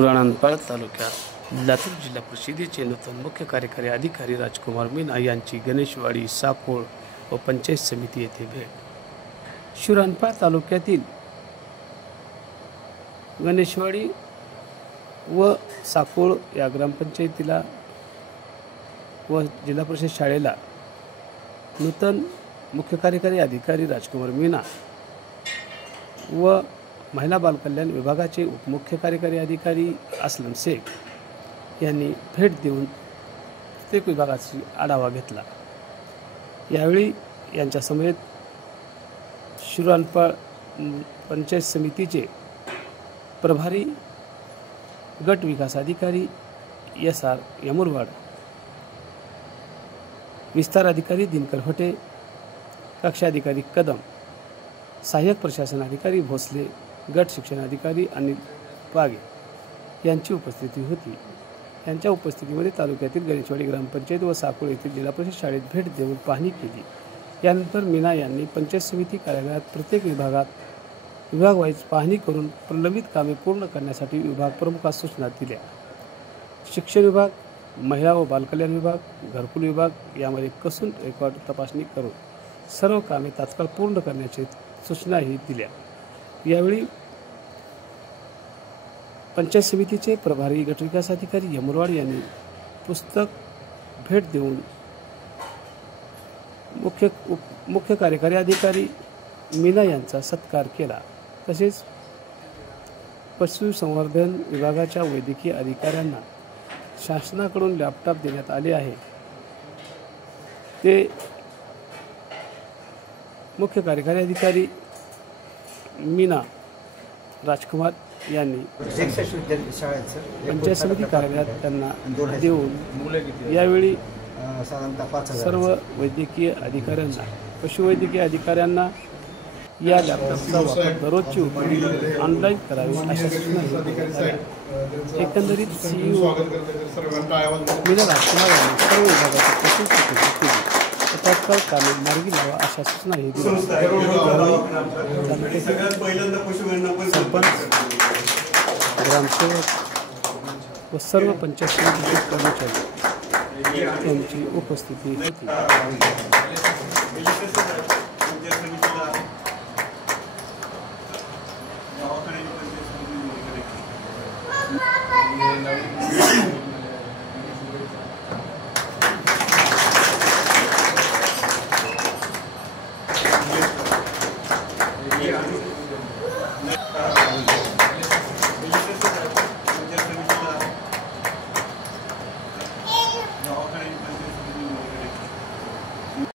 राणनपाळ तालुक्यात लातूर जिल्हा परिषदेचे नूतन मुख्य कार्यकारी अधिकारी राजकुमार मीना यांची गणेशवाडी साकोळ व पंचायत समिती येथे भेट। शिराळपाळ तालुक्यातील गणेशवाडी व साकोळ या ग्रामपंचायतीला व जिल्हा परिषद शाळेला नूतन मुख्य कार्यकारी अधिकारी राजकुमार मीना व महिला बालकल्याण विभागाचे उपमुख्य कार्यकारी अधिकारी असलम शेख यांनी भेट देऊन प्रत्येक विभागाचा आढावा घेतला। यावेळी यांच्या समेत शिराळपाळ पंचायत समितीचे प्रभारी गट विकास अधिकारी SR यमुरवाड, विस्तार अधिकारी दिनकर होटे, कक्षा अधिकारी कदम, सहाय्यक प्रशासन अधिकारी भोसले, गट शिक्षण अधिकारी अनिल पागे यांची उपस्थिती होती। यांच्या उपस्थितीमध्ये तालुक्यातील गणेशवाडी ग्रामपंचायत व साकोळ येथील जिल्हा परिषद शाळेत भेट देऊन पाहणी केली। यानंतर मीना यांनी पंचायत समिती कार्यालयात प्रत्येक विभाग वाईज पाहणी करून प्रलंबित कामे पूर्ण करण्यासाठी विभाग प्रमुखास सूचना दिल्या। शिक्षण विभाग, महिला व बालकल्याण विभाग, घरकुल विभाग यामध्ये कसून रेकॉर्ड तपासणी करून सर्व कामे तात्काळ पूर्ण करण्याची सूचनाही दिल्या। यावेळी पंचायत समितीचे प्रभारी गटविकास अधिकारी यमुरवाड यांनी पुस्तक भेट देऊन मुख्य कार्यकारी अधिकारी मीना यांचा सत्कार केला। तसेच पशुसंवर्धन विभागाच्या वैद्यकीय अधिकाऱ्यांना शासनाकडून लॅपटॉप देण्यात आले आहे, ते मुख्य कार्यकारी अधिकारी मीना राजकुमार यांनी पंचायत समिती कार्यालयात त्यांना देऊन यावेळी सर्व वैद्यकीय अधिकाऱ्यांना, पशुवैद्यकीय अधिकाऱ्यांना या लॅपटॉपचा वापर दररोजची उपयोगी ऑनलाईन करावी अशा सूचना देण्यात आल्या। एकंदरीत CEO मीना राजकुमार यांनी सर्व विभागाची प्रशंसा केली, तात्काळ कामे मार्गी लावा अशा सूचनाही दिल्या। सरपंच, ग्रामसेवक व सर्व पंचायत समितीचे कर्मचारी यांची उपस्थिती होती।